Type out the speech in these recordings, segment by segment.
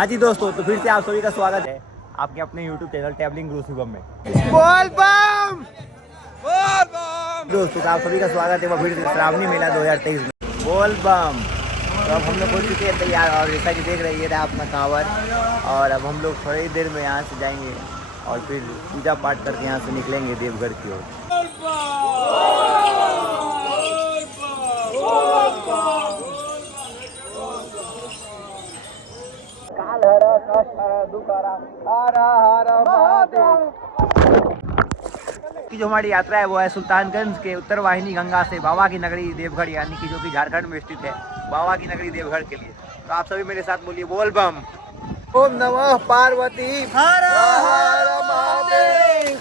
हाँ जी दोस्तों, तो फिर से आप सभी का स्वागत है आपके अपने YouTube चैनल ट्रैवलिंग गुरु शुभम में। बोल बम दोस्तों, तो आप सभी का स्वागत है वो फिर से श्रावणी मेला 2023 में। बोल बम। तो अब हम लोग हो चुके हैं तैयार और जैसा कि देख रही है अपना कांवर, और अब हम लोग थोड़ी देर में यहाँ से जाएंगे और फिर पूजा पाठ करके यहाँ से निकलेंगे देवघर की ओर। की जो हमारी यात्रा है वो है सुल्तानगंज के उत्तर वाहिनी गंगा से बाबा की नगरी देवघर, यानी कि जो कि झारखंड में स्थित है, बाबा की नगरी देवघर के लिए। तो आप सभी मेरे साथ बोलिए बोल बम। ओम नमः पार्वती हर हर महादेव।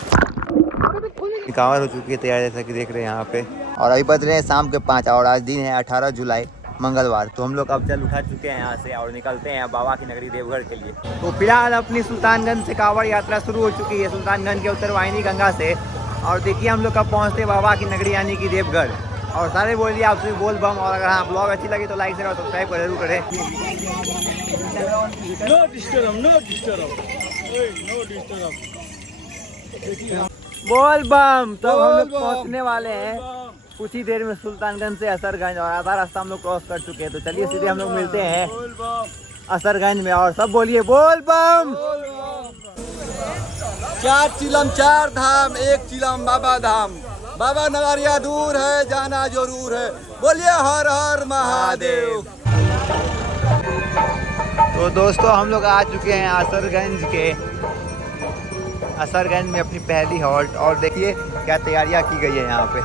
कांवर हो चुकी है तैयार, जैसा कि देख रहे हैं यहाँ पे, और अभी बज रहे हैं शाम के 5 और आज दिन है 18 जुलाई मंगलवार। तो हम लोग अब चल उठा चुके हैं यहाँ से और निकलते हैं बाबा की नगरी देवघर के लिए। तो फिलहाल अपनी सुल्तानगंज से कांवड़ यात्रा शुरू हो चुकी है, सुल्तानगंज के उत्तर वाहिनी गंगा से। और देखिए हम लोग कब पहुँचते हैं बाबा की नगरी यानी कि देवघर। और सारे बोलिए आप सभी बोल बम। और अगर हाँ ब्लॉग अच्छी लगी तो लाइक शेयर और सब्सक्राइब जरूर करें। बोल बम। तो हम लोग पहुँचने वाले हैं कुछ ही देर में सुल्तानगंज से असरगंज, और आधा रास्ता हम लोग क्रॉस कर चुके हैं। तो चलिए सीधे हम लोग मिलते हैं असरगंज में। और सब बोलिए बोल बम। 4 चिलम 4 धाम, 1 चिलम बाबा धाम। बाबा नगरिया दूर है, जाना जरूर है। बोलिए हर हर महादेव। तो दोस्तों हम लोग आ चुके हैं असरगंज में अपनी पहली हॉल्ट। और देखिए क्या तैयारियां की गई है यहाँ पे।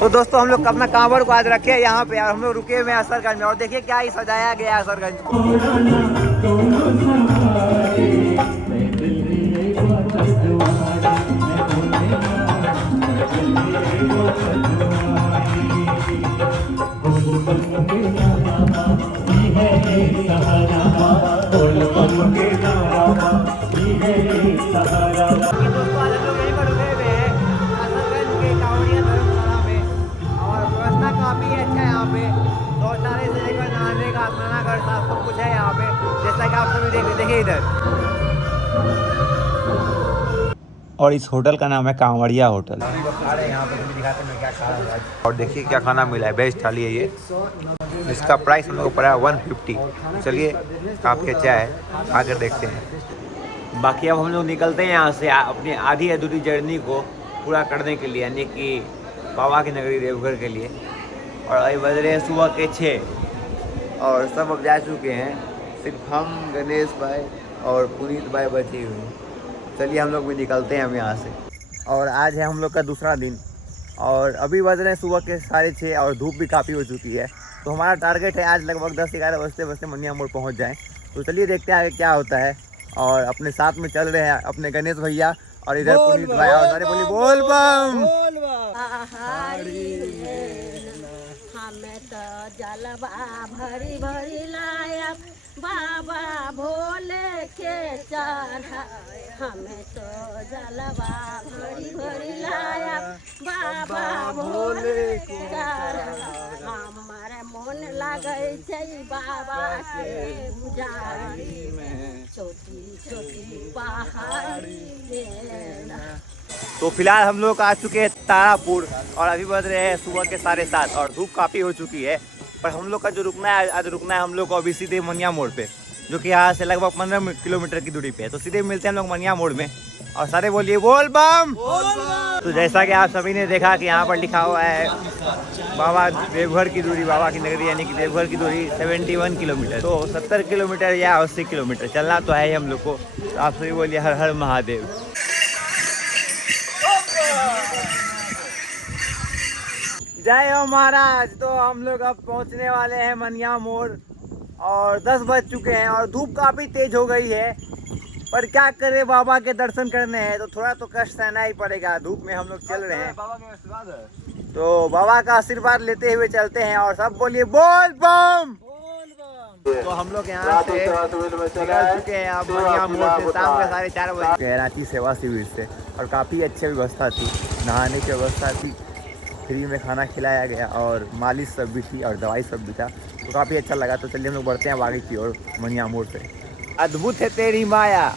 तो दोस्तों हम लोग अपना कांवर को आज रखे हैं यहाँ पे, और हम लोग रुके हुए हैं असरगंज में। और देखिए क्या ही सजाया गया है असरगंज को। काफी अच्छा है यहाँ पे, शौचालय से लेकर नहाने का स्नानागार सब कुछ है यहाँ पे, जैसा कि आप सभी देखिए इधर। और इस होटल का नाम है कांवड़िया होटल। यहाँ पे दिखाते हैं क्या खा रहा है। और देखिए क्या खाना मिला है, वेज थाली है ये, इसका प्राइस हम लोग को पड़ा है 150। चलिए काफ़ी अच्छा है, आकर देखते हैं। बाकी अब हम लोग निकलते हैं यहाँ से अपनी आधी अधूरी जर्नी को पूरा करने के लिए, यानी कि बाबा की नगरी देवघर के लिए। और अभी बज रहे हैं सुबह के 6 और सब अब जा चुके हैं, सिर्फ हम, गणेश भाई और पुनीत भाई बचे हुए हैं। चलिए हम लोग भी निकलते हैं हम यहाँ से। और आज है हम लोग का दूसरा दिन, और अभी बज रहे हैं सुबह के 6:30 और धूप भी काफ़ी हो चुकी है। तो हमारा टारगेट है आज लगभग 10-11 बजते मनिया मोड़ पहुँच जाएँ। तो चलिए देखते हैं आगे क्या होता है। और अपने साथ में चल रहे हैं अपने गणेश भैया और इधर पुनीत भाई, और सारे बोलिए बोल बम। हमें तो जलवा भरी भरी लाया बाबा भोले के चढ़ा। हमें तो जलवा भरी भरी लाया बाबा भोले के चढ़ा। हमारे मन लगे छै बाबा के पुजारी में, छोटी छोटी पहाड़ी में। तो फिलहाल हम लोग आ चुके हैं तारापुर, और अभी बज रहे हैं सुबह के 7:30 और धूप काफ़ी हो चुकी है। पर हम लोग का जो रुकना है, आज रुकना है हम लोग को अभी सीधे मनिया मोड़ पे, जो कि यहाँ से लगभग 15 किलोमीटर की दूरी पे है। तो सीधे मिलते हैं हम लोग मनिया मोड़ में। और सारे बोलिए बोल बम। तो जैसा कि आप सभी ने देखा कि यहाँ पर लिखा हुआ है बाबा देवघर की दूरी, बाबा की नगरी यानी कि देवघर की दूरी 71 किलोमीटर। तो 70 किलोमीटर या 80 किलोमीटर चलना तो है ही हम लोग को। तो आप सभी बोलिए हर हर महादेव। जय हो महाराज। तो हम लोग अब पहुंचने वाले हैं मनिया मोड़, और 10 बज चुके हैं और धूप काफ़ी तेज हो गई है। पर क्या करें, बाबा के दर्शन करने हैं तो थोड़ा तो कष्ट सहना ही पड़ेगा। धूप में हम लोग चल रहे हैं, तो बाबा का आशीर्वाद लेते हुए चलते हैं। और सब बोलिए बोल बम। तो हम लोग यहाँ से निकल चुके हैं अब मनिया मोड़ से शाम के 4:30 बजे रांची सेवा शिविर से। और काफ़ी अच्छी व्यवस्था थी, नहाने की व्यवस्था थी, फ्री में खाना खिलाया गया और मालिश सब भी थी और दवाई सब भी था। तो काफ़ी अच्छा लगा। तो चलिए हम लोग बढ़ते हैं आगे की ओर मनिया मोड़ से। अद्भुत है तेरी माया,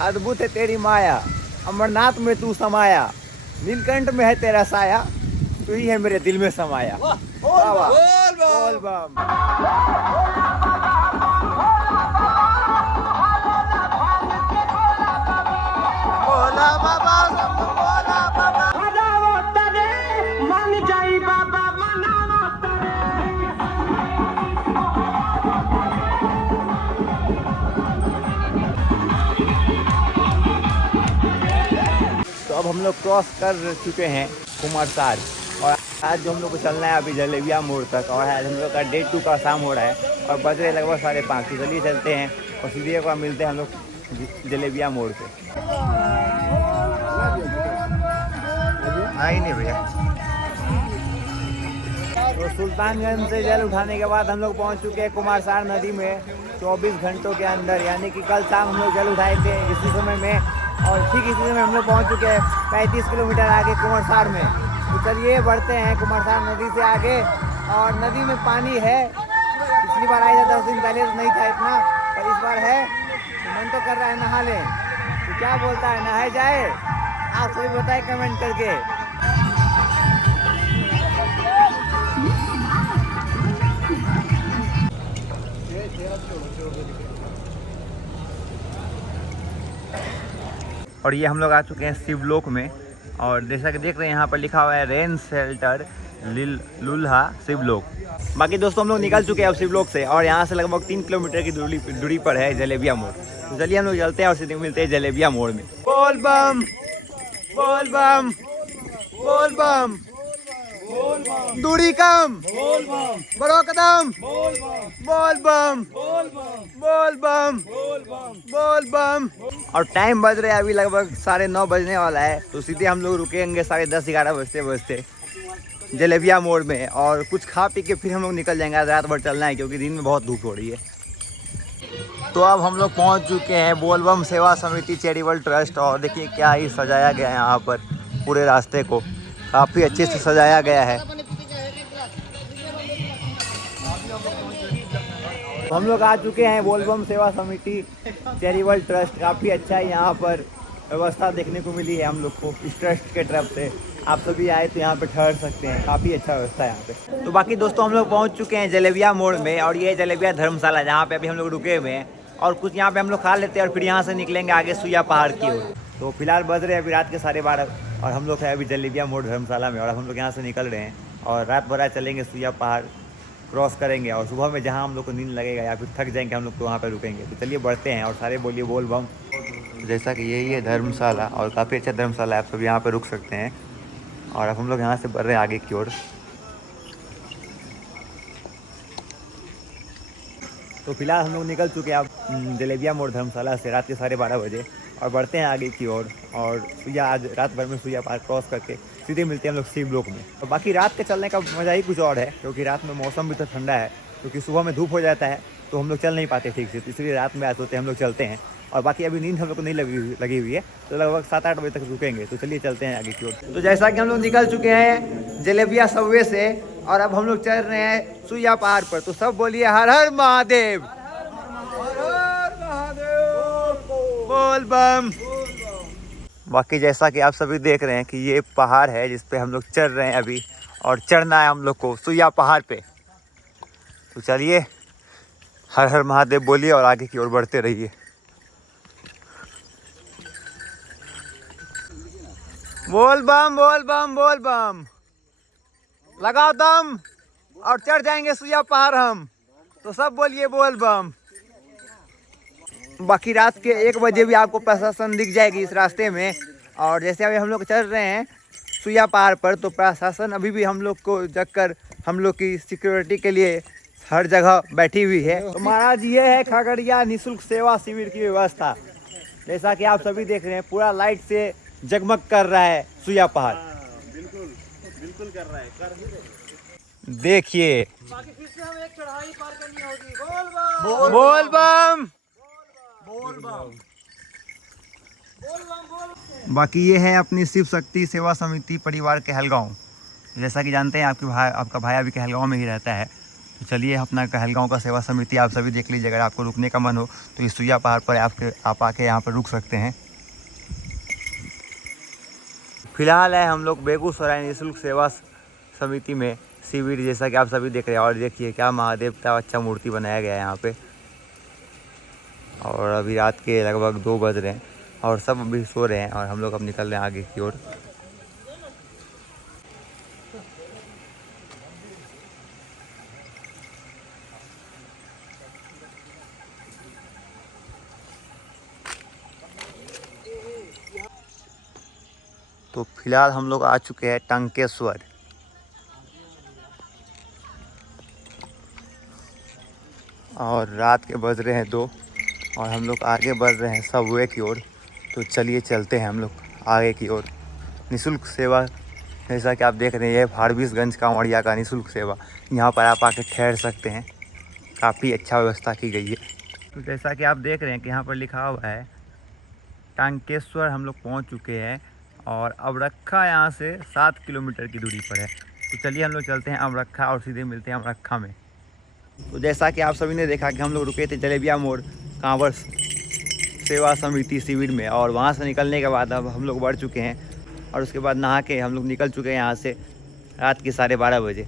अद्भुत है तेरी माया, अमरनाथ में तू समाया, नीलकंठ में है तेरा साया, तू ही है मेरे दिल में समाया। बोल बम। बोला बाबा, बोला बाबा। तो अब हम लोग क्रॉस कर चुके हैं कुमारसार और आज जो हम लोग को चलना है अभी जलेबिया मोड़ तक, और आज हम लोग का डे 2 का शाम हो रहा है और बज रहे लगभग 5:30। तो चलिए चलते हैं और सीधे एक बार मिलते हैं हम लोग जलेबिया मोड़ पे। नहीं भैया। तो सुल्तानगंज से जल उठाने के बाद हम लोग पहुंच चुके हैं कुमारसार नदी में 24 घंटों के अंदर, यानी कि कल शाम हम लोग जल उठाए थे इसी समय में, और ठीक इसी समय हम लोग पहुँच चुके हैं 35 किलोमीटर आगे कुमारसार में। तो चलिए बढ़ते हैं कुमारसार नदी से आगे, और नदी में पानी है। पिछली बार आया था 10 दिन पहले तो नहीं था इतना, पर इस बार है। तो मन तो कर रहा है नहा लें, तो क्या बोलता है नहाए जाए? आप सभी बताएं कमेंट करके। और ये हम लोग आ चुके हैं शिवलोक में, और जैसा कि देख रहे हैं यहाँ पर लिखा हुआ है रेन शेल्टर लुल्हा शिवलोक। बाकी दोस्तों हम लोग निकल चुके हैं अब शिवलोक से, और यहाँ से लगभग 3 किलोमीटर की दूरी पर है जलेबिया मोड़। तो चलिए हम लोग चलते हैं और सीधे मिलते हैं जलेबिया मोड़ में। बोल बम, बोल बम, बोल बम, दूरी कम, बड़ो कदम, बोल बम, बोल बम, बोल बम। और टाइम बज रहा है अभी लगभग 9:30 बजने वाला है। तो सीधे हम लोग रुकेंगे 10:30-11 बजते जलेबिया मोड़ में, और कुछ खा पी के फिर हम लोग निकल जाएंगे। आज रात भर चलना है क्योंकि दिन में बहुत धूप हो रही है। तो अब हम लोग पहुंच चुके हैं बोलबम सेवा समिति चैरिटेबल ट्रस्ट, और देखिए क्या ही सजाया गया है यहाँ पर। पूरे रास्ते को काफ़ी अच्छे से सजाया गया है। हम लोग आ चुके हैं बोलबम सेवा समिति चैरिटेबल ट्रस्ट। काफ़ी अच्छा है यहाँ पर व्यवस्था देखने को मिली है हम लोग को इस ट्रस्ट के तरफ से। आप सभी आए तो यहाँ पे ठहर सकते हैं, काफ़ी अच्छा व्यवस्था है यहाँ पे। तो बाकी दोस्तों हम लोग पहुँच चुके हैं जलेबिया मोड़ में, और ये जलेबिया धर्मशाला जहाँ पे अभी हम लोग रुके हुए हैं, और कुछ यहाँ पे हम लोग खा लेते हैं और फिर यहाँ से निकलेंगे आगे सुइया पहाड़ की ओर। तो फिलहाल बज रहे हैं अभी रात के 12:30, और हम लोग हैं अभी जलेबिया मोड़ धर्मशाला में, और हम लोग यहाँ से निकल रहे हैं और रात भर चलेंगे सुइया पहाड़ क्रॉस करेंगे, और सुबह में जहाँ हम लोग को नींद लगेगा या फिर थक जाएंगे हम लोग तो वहाँ पर रुकेंगे। तो चलिए बढ़ते हैं और सारे बोलिए बोल बम। जैसा कि यही है धर्मशाला, और काफ़ी अच्छा धर्मशाला है, आप सब यहाँ पर रुक सकते हैं। और अब हम लोग यहाँ से बढ़ रहे हैं आगे की ओर। तो फिलहाल हम लोग निकल चुके हैं अब जलेबिया मोड़ धर्मशाला से रात के 12:30 बजे, और बढ़ते हैं आगे की ओर। और सुइया आज रात भर में सुइया पार क्रॉस करके सीधे मिलते हैं हम लोग शिवलोक में। और बाकी रात के चलने का मज़ा ही कुछ और है, क्योंकि रात में मौसम भी तो ठंडा है, क्योंकि सुबह में धूप हो जाता है तो हम लोग चल नहीं पाते ठीक से, तो इसलिए रात में आज होते हम लोग चलते हैं। और बाकी अभी नींद हम लोग को नहीं लगी हुई है, तो लगभग 7-8 बजे तक रुकेंगे। तो चलिए चलते हैं आगे की ओर। तो जैसा कि हम लोग निकल चुके हैं जलेबिया सबवे से, और अब हम लोग चल रहे हैं सुइया पहाड़ पर। तो सब बोलिए हर हर महादेव, बोल बम। बाकी जैसा कि आप सभी देख रहे हैं कि ये पहाड़ है जिस पे हम लोग चढ़ रहे हैं अभी, और चढ़ना है हम लोग को सुइया पहाड़ पे। तो चलिए हर हर महादेव बोलिए और आगे की ओर बढ़ते रहिए। बोल बम, बोल बम, बोल बम, लगाओ दम और चढ़ जाएंगे सुइया पहाड़ हम। तो सब बोलिए बोल बम। बाकी रात के 1 बजे भी आपको प्रशासन दिख जाएगी इस रास्ते में, और जैसे अभी हम लोग चल रहे हैं सुइया पहाड़ पर, तो प्रशासन अभी भी हम लोग को जगकर हम लोग की सिक्योरिटी के लिए हर जगह बैठी हुई है। तो महाराज ये है खगड़िया निःशुल्क सेवा शिविर की व्यवस्था। जैसा कि आप सभी देख रहे हैं पूरा लाइट से जगमग कर रहा है सुइया पहाड़। बिल्कुल बिल्कुल कर रहा है। देखिए बाकी फिर से हमें एक चढ़ाई पार करनी होगी। बोल बम, बोल बम, बोल बम। बाकी ये है अपनी शिव शक्ति सेवा समिति परिवार कहलगांव। जैसा कि जानते हैं आपका भाई अभी कहलगांव में ही रहता है। तो चलिए अपना कहलगांव का सेवा समिति आप सभी देख लीजिए। अगर आपको रुकने का मन हो तो इस सुइया पहाड़ पर आप आके यहाँ पर रुक सकते हैं। फिलहाल है हम लोग बेगूसराय निःशुल्क सेवा समिति में शिविर, जैसा कि आप सभी देख रहे हैं। और देखिए क्या महादेव का अच्छा मूर्ति बनाया गया है यहाँ पे। और अभी रात के लगभग 2 बज रहे हैं और सब अभी सो रहे हैं और हम लोग अब निकल रहे हैं आगे की ओर। तो फिलहाल हम लोग आ चुके हैं टंकेश्वर। और रात के बज रहे हैं 2 और हम लोग आगे बढ़ रहे हैं सबवे की ओर। तो चलिए चलते हैं हम लोग आगे की ओर। निःशुल्क सेवा जैसा कि आप देख रहे हैं, ये फारबिसगंज कांवड़िया का निःशुल्क सेवा। यहाँ पर आप आके ठहर सकते हैं, काफ़ी अच्छा व्यवस्था की गई है। तो जैसा कि आप देख रहे हैं कि यहाँ पर लिखा हुआ है टंकेश्वर। हम लोग पहुँच चुके हैं और अबरक्खा यहाँ से 7 किलोमीटर की दूरी पर है। तो चलिए हम लोग चलते हैं अबरक्खा और सीधे मिलते हैं अबरक्खा में। तो जैसा कि आप सभी ने देखा कि हम लोग रुके थे जलेबिया मोड़ कांवड़ सेवा समिति शिविर में, और वहाँ से निकलने के बाद अब हम लोग बढ़ चुके हैं और उसके बाद नहा के हम लोग निकल चुके हैं यहाँ से रात के 12:30 बजे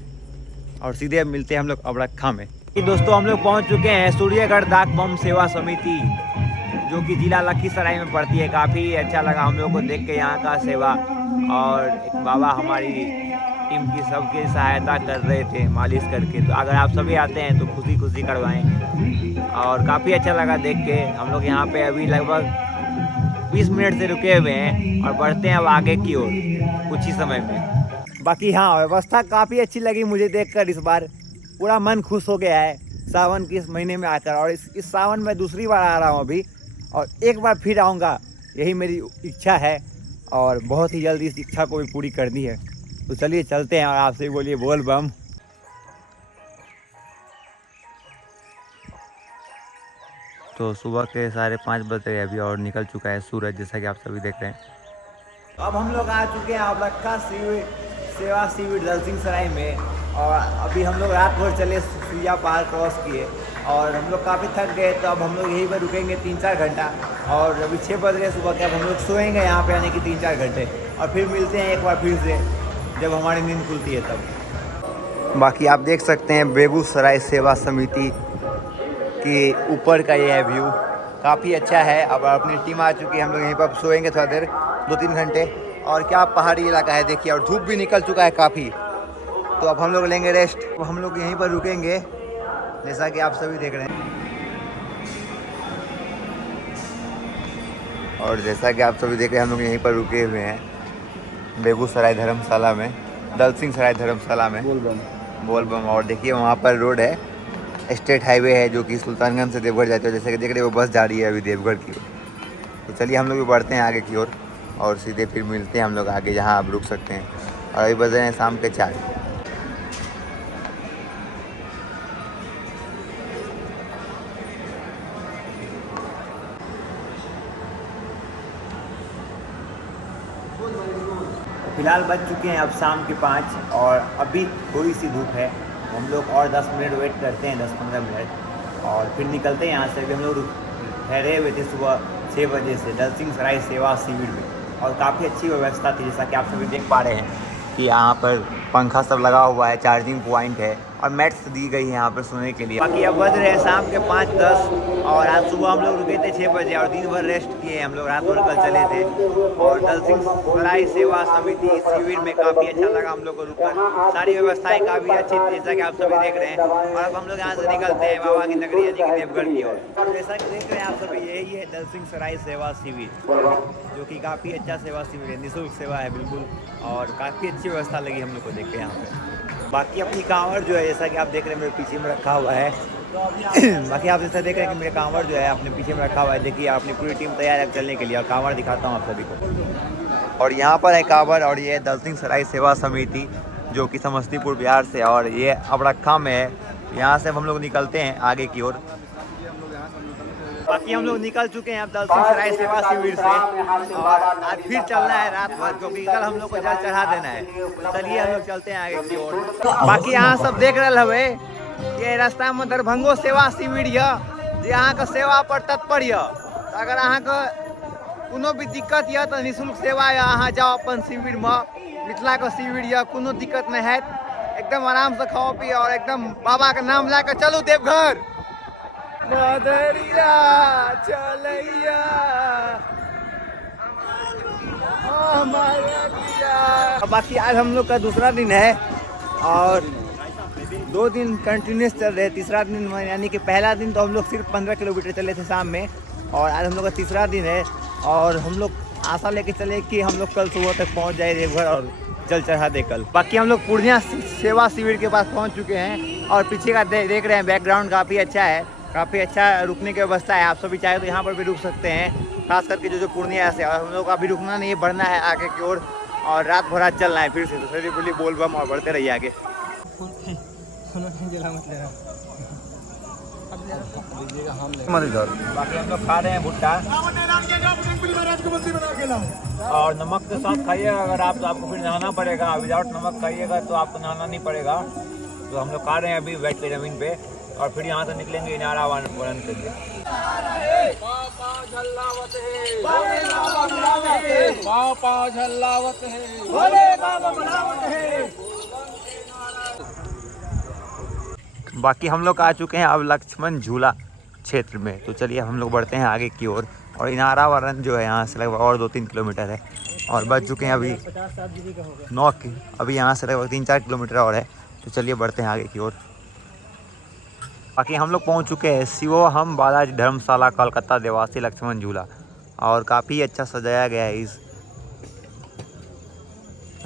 और सीधे अब मिलते हैं हम लोग अबरक्खा में। दोस्तों हम लोग पहुँच चुके हैं सूर्यगढ़ डाक बम सेवा समिति, जो कि ज़िला लखीसराय में पड़ती है। काफ़ी अच्छा लगा हम लोग को देख के यहाँ का सेवा। और एक बाबा हमारी टीम की सबकी सहायता कर रहे थे मालिश करके। तो अगर आप सभी आते हैं तो खुशी खुशी करवाएं। और काफ़ी अच्छा लगा देख के। हम लोग यहाँ पे अभी लगभग 20 मिनट से रुके हुए हैं और बढ़ते हैं अब आगे की ओर कुछ ही समय में। बाकी हाँ, व्यवस्था काफ़ी अच्छी लगी मुझे देखकर। इस बार पूरा मन खुश हो गया है सावन के इस महीने में आकर। और इस सावन में दूसरी बार आ रहा हूँ अभी, और एक बार फिर आऊँगा, यही मेरी इच्छा है। और बहुत ही जल्दी इस इच्छा को भी पूरी करनी है। तो चलिए चलते हैं और आपसे बोलिए बोल बम। तो सुबह के 5:30 बज रहे अभी और निकल चुका है सूरज, जैसा कि आप सभी देख रहे हैं। अब हम लोग आ चुके हैं अबरक्खा सेवा शिविर दलसिंहसराय में। और अभी हम लोग रात भर चले, सुइया पहाड़ क्रॉस किए और हम लोग काफ़ी थक गए। तो अब हम लोग यहीं पर रुकेंगे 3-4 घंटा। और अभी 6 बज रहे सुबह के, अब हम लोग सोएंगे यहाँ पे, यानी कि 3-4 घंटे। और फिर मिलते हैं एक बार फिर से जब हमारी नींद खुलती है तब। बाकी आप देख सकते हैं बेगूसराय सेवा समिति के ऊपर का ये है व्यू, काफ़ी अच्छा है। अब अपनी टीम आ चुकी है, हम लोग यहीं पर सोएंगे थोड़ा देर, 2-3 घंटे। और क्या पहाड़ी इलाका है देखिए, और धूप भी निकल चुका है काफ़ी। तो अब हम लोग लेंगे रेस्ट। तो हम लोग यहीं पर रुकेंगे जैसा कि आप सभी देख रहे हैं। और जैसा कि आप सभी देख रहे हैं हम लोग यहीं पर रुके हुए हैं बेगूसराय धर्मशाला में, दलसिंहसराय धर्मशाला में बोलबम। और देखिए वहाँ पर रोड है, स्टेट हाईवे है, जो कि सुल्तानगंज से देवघर जाते हो। जैसे कि देख रहे हो वो बस जा रही है अभी देवघर की ओर। तो चलिए हम लोग भी बढ़ते हैं आगे की ओर और सीधे फिर मिलते हैं हम लोग आगे, जहाँ आप रुक सकते हैं। और अभी बज रहे हैं शाम के 4। फिलहाल बज चुके हैं अब शाम के 5 और अभी थोड़ी सी धूप है। हम लोग और 10 मिनट वेट करते हैं, 10-15 मिनट, और फिर निकलते हैं यहाँ से। अभी हम लोग ठहरे हुए थे सुबह 6 बजे से दलसिंहसराय सेवा शिविर में, और काफ़ी अच्छी व्यवस्था थी। जैसा कि आप सभी देख पा रहे हैं कि यहाँ पर पंखा सब लगा हुआ है, चार्जिंग पॉइंट है और मैट्स दी गई है यहाँ पर सोने के लिए। बाकी अब बज रहे हैं शाम के 5:10 और आज सुबह हम लोग रुके थे 6 बजे और दिन भर रेस्ट किए। हम लोग रात भर कल चले थे। और दलसिंहसराय सेवा समिति शिविर में काफ़ी अच्छा लगा हम लोग को रुककर। सारी व्यवस्थाएं काफ़ी अच्छी थी, जैसा कि आप सभी देख रहे हैं। और अब हम लोग यहाँ से निकलते हैं बाबा की नगरी यानी कि देवघर की ओर। जैसा कि देख रहे हैं आप सभी, यही है दलसिंहसराय सेवा शिविर, जो कि काफ़ी अच्छा सेवा शिविर है, निःशुल्क सेवा है बिल्कुल। और काफ़ी अच्छी व्यवस्था लगी हम लोग को देख के यहाँ पे। बाकी अपनी कांवड़ जो है, जैसा कि आप देख रहे हैं मेरे पीछे में रखा हुआ है। बाकी आप जैसा देख रहे हैं कि मेरे कांवड़ जो है अपने पीछे में रखा हुआ है। देखिए अपनी पूरी टीम तैयार है चलने के लिए। और कांवड़ दिखाता हूँ आप सभी को। और यहाँ पर है कांवड़, और ये दलसिंहसराय सेवा समिति जो कि समस्तीपुर बिहार से, और ये अबरक्खा में है। यहाँ से हम लोग निकलते हैं आगे की ओर। बाकी हम लोग निकल चुके हैं अब दलसिंहसराय सेवा शिविर से, और आज फिर चलना है रात भर, क्योंकि कल हम लोग को जल चढ़ा देना है। चलिए हम लोग चलते हैं आगे की ओर। बाकी यहाँ सब देख रहे हवे ये रास्ता में दरभंगो सेवा शिविर है जे अहाँ के सेवा पर तत्पर है। तो अगर अहाँ के कोनो भी दिक्कत है तो निःशुल्क सेवा है, अहाँ जाओ अपन शिविर में, मिथिला के शिविर है, कोनो दिक्कत नहीं है, एकदम आराम से खाओ पियो और एकदम बाबा का नाम लाकर चलो देवघर। मदरिया चलैया बाकी आज हम लोग का दूसरा दिन है और 2 दिन कंटिन्यूस चल रहे। तीसरा दिन यानी कि पहला दिन तो हम लोग सिर्फ 15 किलोमीटर चले थे शाम में, और आज हम लोग का तीसरा दिन है और हम लोग आशा लेके चले कि हम लोग कल सुबह तक पहुंच जाए देवघर और जल चढ़ा दे कल। बाकी हम लोग पूर्णिया सेवा शिविर के पास पहुंच चुके हैं और पीछे का देख रहे हैं बैकग्राउंड काफ़ी अच्छा है, काफ़ी अच्छा रुकने की व्यवस्था है। आप सभी चाहे तो यहाँ पर भी रुक सकते हैं, खास करके जो पूर्णिया से। और हम लोग का अभी रुकना नहीं है, बढ़ना है आगे की ओर और रात भर आज चलना है फिर से। तो सर बोली बोल बम और बढ़ते रहिए आगे। बाकी हम लोग खा रहे हैं भुट्टा और नमक के साथ खाइएगा। अगर आपको फिर नहाना पड़ेगा, विदाउट नमक खाइएगा तो आपको नहाना नहीं पड़ेगा। तो हम लोग खा रहे हैं अभी बैठ के ज़मीन पे और फिर यहाँ से निकलेंगे इनारा वन के लिए। बाकी हम लोग आ चुके हैं अब लक्ष्मण झूला क्षेत्र में। तो चलिए हम लोग बढ़ते हैं आगे की ओर। और इनारा वारन जो है यहाँ से लगभग और 2-3 किलोमीटर है और बच चुके हैं अभी 9 की। अभी यहाँ से लगभग 3-4 किलोमीटर और है। तो चलिए बढ़ते हैं आगे की ओर। बाकी हम लोग पहुँच चुके हैं शिवोहम बालाजी धर्मशाला कोलकाता देवासी लक्ष्मण झूला, और काफ़ी अच्छा सजाया गया है इस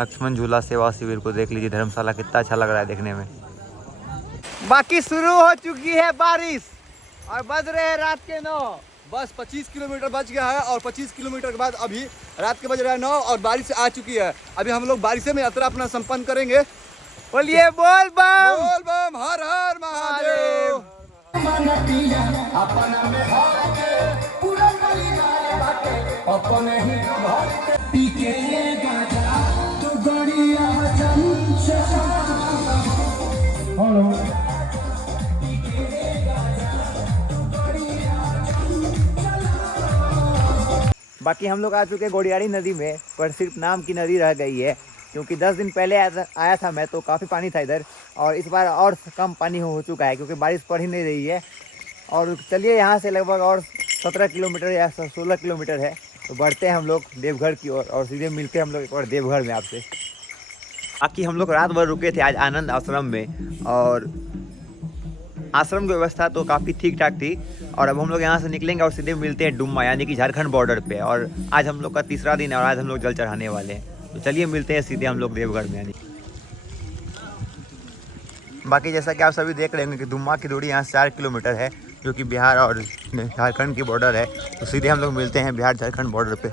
लक्ष्मण झूला सेवा शिविर को। देख लीजिए धर्मशाला कितना अच्छा लग रहा है देखने में। बाकी शुरू हो चुकी है बारिश और बज रहे हैं रात के 9। बस 25 किलोमीटर बच गया है और 25 किलोमीटर के बाद अभी रात के बज रहा है 9 और बारिश आ चुकी है। अभी हम लोग बारिश में यात्रा अपना संपन्न करेंगे। बोलिए बोल बम, बोल बम, हर हर महादेव। बाकी हम लोग आ चुके गोडियारी नदी में, पर सिर्फ नाम की नदी रह गई है क्योंकि 10 दिन पहले आया था मैं तो काफ़ी पानी था इधर, और इस बार और कम पानी हो चुका है क्योंकि बारिश पड़ ही नहीं रही है। और चलिए यहाँ से लगभग और 17 किलोमीटर या 16 किलोमीटर है। तो बढ़ते हैं हम लोग देवघर की ओर और सीधे मिलते हैं हम लोग एक बार देवघर में आपसे। बाकी हम लोग रात भर रुके थे आज आनंद आश्रम में और आश्रम की व्यवस्था तो काफ़ी ठीक ठाक थी। और अब हम लोग यहाँ से निकलेंगे और सीधे मिलते हैं डुम्मा यानी कि झारखंड बॉर्डर पे। और आज हम लोग का तीसरा दिन है और आज हम लोग जल चढ़ाने वाले हैं। तो चलिए मिलते हैं सीधे हम लोग देवघर में। यानी बाकी जैसा कि आप सभी देख रहे होंगे कि डुम्मा की दूरी यहाँ से 4 किलोमीटर है जो कि बिहार और झारखंड की बॉर्डर है। तो सीधे हम लोग मिलते हैं बिहार झारखंड बॉर्डर पे।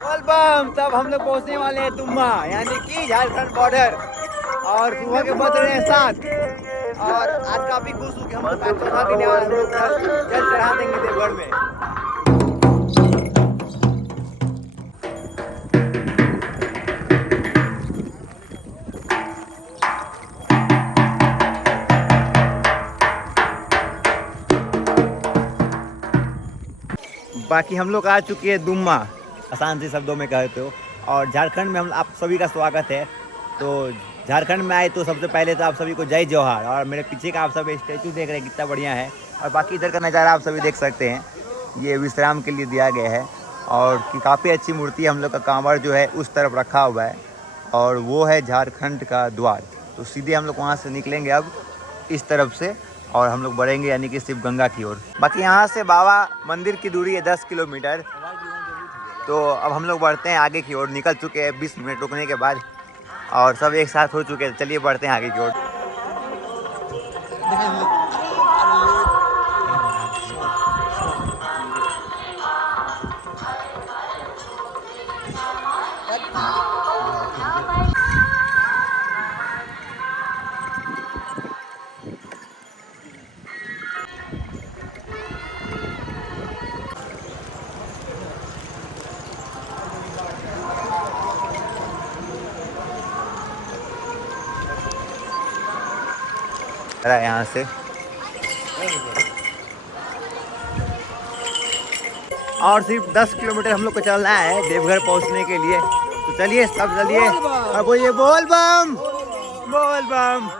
तब हम लोग पहुँचने वाले हैं डुम्मा यानी कि झारखंड बॉर्डर, और सुबह के बज रहे हैं 7 और आज काफ़ी खुश हूँ कि हम लोग चौथा दिन और हम लोग जल चढ़ा देंगे देवघर में। बाकी हम लोग आ चुके हैं डुम्मा, आसान से शब्दों में कहते हो, और झारखंड में हम आप सभी का स्वागत है। तो झारखंड में आए तो सबसे पहले तो आप सभी को जय जोहार। और मेरे पीछे का आप सब स्टैचू देख रहे हैं कितना बढ़िया है, और बाकी इधर का नज़ारा आप सभी देख सकते हैं, ये विश्राम के लिए दिया गया है। और काफ़ी अच्छी मूर्ति हम लोग का कांवड़ जो है उस तरफ रखा हुआ है और वो है झारखंड का द्वार। तो सीधे हम लोग वहाँ से निकलेंगे अब इस तरफ से और हम लोग बढ़ेंगे यानी कि शिव गंगा की ओर। बाकी यहाँ से बाबा मंदिर की दूरी है 10 किलोमीटर। तो अब हम लोग बढ़ते हैं आगे की ओर। निकल चुके हैं 20 मिनट रुकने के बाद और सब एक साथ हो चुके हैं। चलिए बढ़ते हैं आगे की ओर। रहा है यहाँ से। और सिर्फ 10 किलोमीटर हम लोग को चलना है देवघर पहुँचने के लिए। तो चलिए सब चलिए और बोलिए बोल बम बोल बम।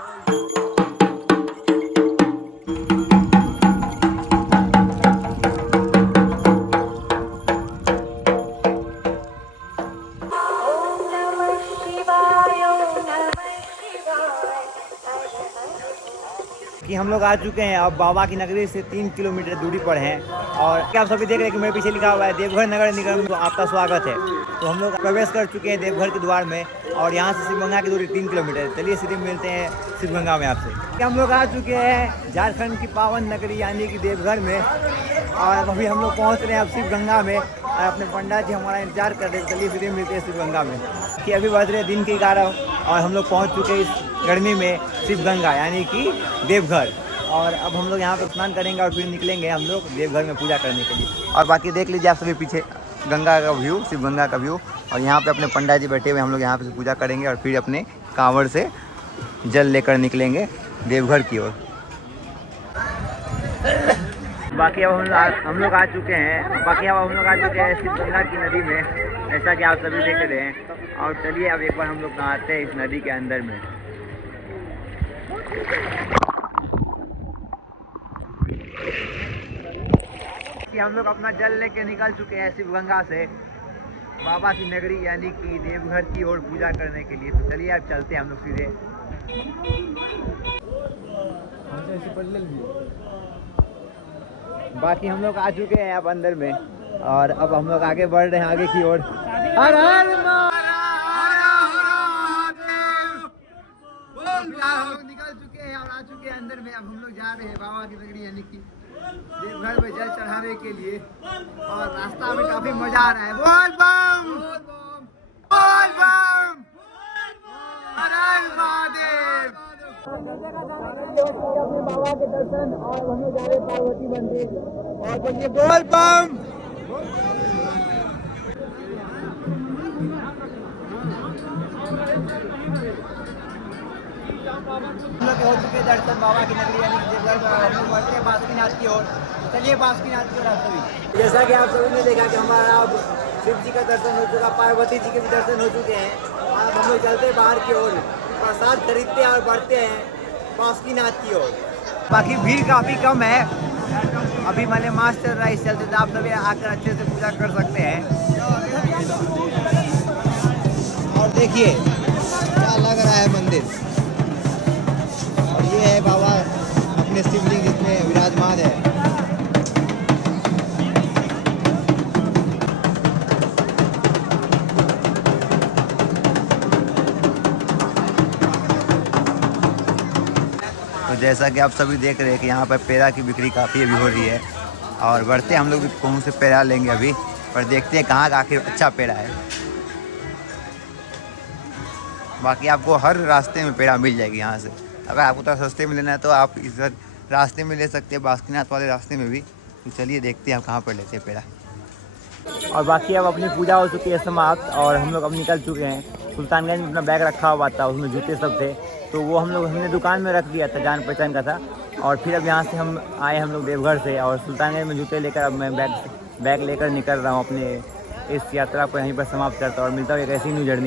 कि हम लोग आ चुके हैं अब बाबा की नगरी से 3 किलोमीटर दूरी पर हैं। और क्या आप सभी देख रहे हैं कि मेरे पीछे लिखा हुआ है देवघर नगर निगम तो आपका स्वागत है। तो हम लोग प्रवेश कर चुके हैं देवघर के द्वार में और यहाँ से शिवगंगा की दूरी 3 किलोमीटर। चलिए सीधे मिलते हैं शिवगंगा में आपसे। कि हम लोग आ चुके हैं झारखंड की पावन नगरी यानी कि देवघर में। और अभी हम लोग पहुँच रहे हैं अब शिवगंगा में और अपने पंडित जी हमारा इंतजार कर रहे हैं। चलिए सीधे मिलते हैं शिवगंगा में। कि अभी बज रहे दिन के 11 और हम लोग पहुँच चुके हैं इस गर्मी में शिवगंगा यानी कि देवघर। और अब हम लोग यहाँ पे स्नान करेंगे और फिर निकलेंगे हम लोग देवघर में पूजा करने के लिए। और बाकी देख लीजिए आप सभी पीछे गंगा का व्यू, शिवगंगा का व्यू। और यहाँ पे अपने पंडित जी बैठे हुए हम लोग यहाँ पे पूजा करेंगे और फिर अपने कांवड़ से जल लेकर निकलेंगे देवघर की ओर। बाकी अब हम लोग आ चुके हैं शिवगंगा की नदी में, ऐसा कि आप सभी देख रहे हैं। और चलिए अब एक बार हम लोग नहाते हैं इस नदी के अंदर में। कि हम लोग अपना जल लेके निकल चुके हैं शिवगंगा से बाबा की नगरी यानी कि देवघर की ओर पूजा करने के लिए। तो चलिए अब चलते हैं हम लोग सीधे। बाकी हम लोग आ चुके हैं अब अंदर में और अब हम लोग आगे बढ़ रहे हैं आगे की ओर। हर हर निकल चुके हैं और आ चुके हैं अंदर में। अब हम लोग जा रहे हैं बाबा की नगरी यानी कि देवघर में जल चढ़ाने के लिए। और रास्ता में काफी मजा आ रहा है। बोल बम बोल बम हर हर महादेव। अपने बाबा के दर्शन और हम लोग जा रहे पार्वती मंदिर और बोलिए बोल बम। हम लोग हो चुके दर्शन बाबा की नगरी यानी देवघर में। हम लोग बढ़ते हैं बासुकीनाथ की ओर। चलिए बासुकीनाथ की ओर आप सभी। जैसा कि आप सभी ने देखा कि हमारा अब शिव जी का दर्शन हो चुका, पार्वती जी के भी दर्शन हो चुके हैं। अब हम लोग चलते हैं बाहर की ओर, प्रसाद खरीदते हैं और बढ़ते हैं बासुकीनाथ की ओर। बाकी भीड़ काफ़ी कम है, अभी मैंने मास्क चल रहा है, इस चलते आप सभी आकर अच्छे से पूजा कर सकते हैं। और देखिए क्या लग रहा है मंदिर। और ये है बाबा अपने शिवलिंग जिसमें विराजमान है। तो जैसा कि आप सभी देख रहे हैं कि यहाँ पर पेड़ा की बिक्री काफ़ी अभी हो रही है। और बढ़ते हम लोग भी कहूँ से पेड़ा लेंगे अभी, पर देखते हैं कहाँ का आखिर अच्छा पेड़ा है। बाकी आपको हर रास्ते में पेड़ा मिल जाएगी यहाँ से। अगर आपको तो सस्ते में लेना है तो आप इस रास्ते में ले सकते हैं, बासुकीनाथ वाले रास्ते में भी। तो चलिए देखते हैं आप कहाँ पर लेते हैं पेड़ा। और बाकी अब अपनी पूजा हो चुकी है समाप्त और हम लोग अब निकल चुके हैं। सुल्तानगंज में अपना बैग रखा हुआ था, उसमें जूते सब थे, तो वो हमने दुकान में रख दिया था, जान पहचान का था। और फिर अब यहाँ से हम आए हम लोग देवघर से और सुल्तानगंज में जूते लेकर अब मैं बैग लेकर निकल रहा हूँ अपने इस यात्रा को यहीं पर समाप्त करता हूँ। और मिलता हूँ एक ऐसी न्यू जर्नी।